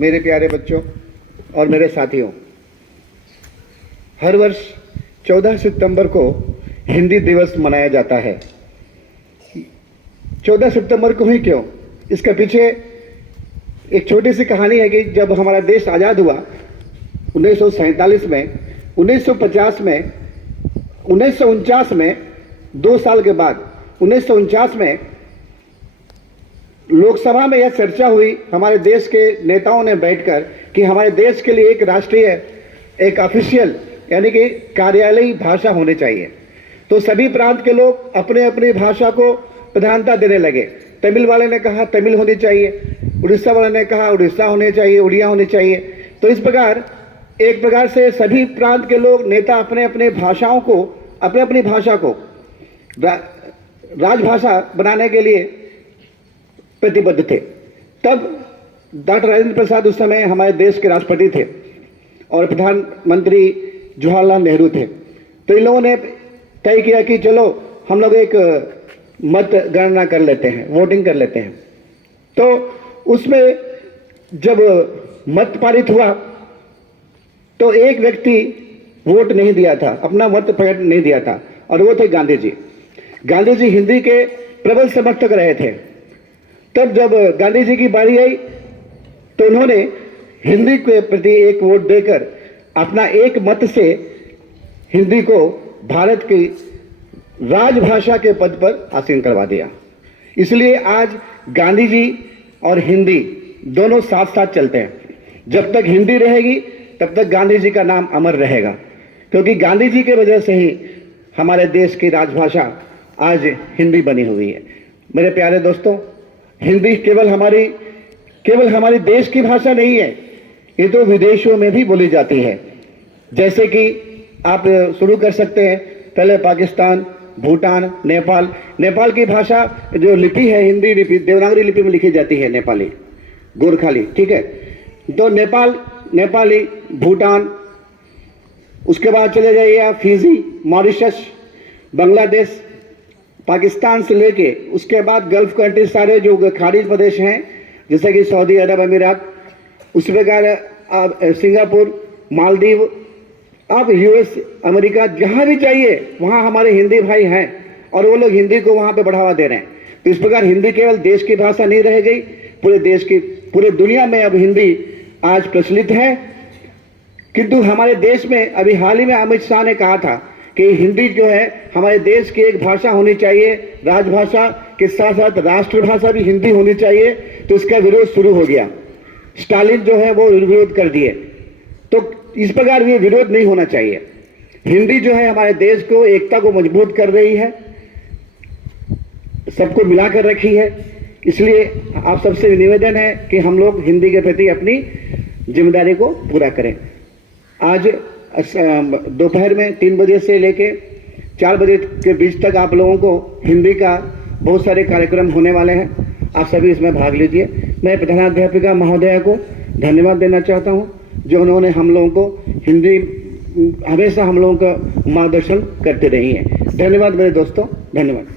मेरे प्यारे बच्चों और मेरे साथियों, हर वर्ष 14 सितंबर को हिंदी दिवस मनाया जाता है। 14 सितंबर को ही क्यों? इसके पीछे एक छोटी सी कहानी है कि जब हमारा देश आज़ाद हुआ 1947 में, 1950 में, 1949 में, 2 साल के बाद 1949 में लोकसभा में यह चर्चा हुई हमारे देश के नेताओं ने बैठकर कि हमारे देश के लिए एक राष्ट्रीय, एक ऑफिशियल यानी कि कार्यालयी भाषा होनी चाहिए। तो सभी प्रांत के लोग अपने अपनी भाषा को प्रधानता देने लगे। तमिल वाले ने कहा तमिल होनी चाहिए, उड़ीसा वाले ने कहा उड़ीसा होनी चाहिए, उड़िया होनी चाहिए। तो इस प्रकार एक प्रकार से सभी प्रांत के लोग नेता अपने अपने भाषाओं को, अपने अपनी भाषा को राजभाषा बनाने के लिए प्रतिबद्ध थे। तब डॉक्टर राजेंद्र प्रसाद उस समय हमारे देश के राष्ट्रपति थे और प्रधानमंत्री जवाहरलाल नेहरू थे। तो इन लोगों ने तय किया कि चलो हम लोग एक मत गणना कर लेते हैं, वोटिंग कर लेते हैं। तो उसमें जब मत पारित हुआ तो एक व्यक्ति वोट नहीं दिया था, अपना मत प्रकट नहीं दिया था, और वो थे गांधी जी। गांधी जी हिंदी के प्रबल समर्थक रहे थे। तब जब गांधी जी की बारी आई तो उन्होंने हिंदी के प्रति एक वोट देकर अपना एक मत से हिंदी को भारत की राजभाषा के पद पर आसीन करवा दिया। इसलिए आज गांधी जी और हिंदी दोनों साथ साथ चलते हैं। जब तक हिंदी रहेगी तब तक गांधी जी का नाम अमर रहेगा, क्योंकि गांधी जी की वजह से ही हमारे देश की राजभाषा आज हिंदी बनी हुई है। मेरे प्यारे दोस्तों, हिंदी केवल हमारी देश की भाषा नहीं है, ये तो विदेशों में भी बोली जाती है। जैसे कि आप शुरू कर सकते हैं, पहले पाकिस्तान, भूटान, नेपाल की भाषा जो लिपि है, हिंदी लिपि, देवनागरी लिपि में लिखी जाती है, नेपाली, गोरखाली, ठीक है। तो नेपाली, भूटान, उसके बाद चले जाइए आप फिजी, मॉरिशस, बांग्लादेश, पाकिस्तान से लेके उसके बाद गल्फ कंट्री सारे जो खाड़ी प्रदेश हैं जैसे कि सऊदी अरब, अमीरात, उस प्रकार सिंगापुर, मालदीव, आप यूएस, अमेरिका, जहाँ भी चाहिए वहाँ हमारे हिंदी भाई हैं और वो लोग हिंदी को वहाँ पे बढ़ावा दे रहे हैं। तो इस प्रकार हिंदी केवल देश की भाषा नहीं रह गई, पूरे दुनिया में अब हिंदी आज प्रचलित है। किंतु हमारे देश में अभी हाल ही में अमित शाह ने कहा था कि हिंदी जो है हमारे देश की एक भाषा होनी चाहिए, राजभाषा के साथ साथ राष्ट्रभाषा भी हिंदी होनी चाहिए। तो इसका विरोध शुरू हो गया, स्टालिन जो है वो विरोध कर दिए। तो इस प्रकार ये विरोध नहीं होना चाहिए। हिंदी जो है हमारे देश को, एकता को मजबूत कर रही है, सबको मिलाकर रखी है। इसलिए आप सबसे निवेदन है कि हम लोग हिंदी के प्रति अपनी जिम्मेदारी को पूरा करें। आज दोपहर में 3 बजे से लेके 4 बजे के बीच तक आप लोगों को हिंदी का बहुत सारे कार्यक्रम होने वाले हैं, आप सभी इसमें भाग लीजिए। मैं प्रधानाध्यापिका महोदया को धन्यवाद देना चाहता हूं, जो उन्होंने हम लोगों को हिंदी हमेशा हम लोगों का मार्गदर्शन करते रही हैं। धन्यवाद मेरे दोस्तों, धन्यवाद।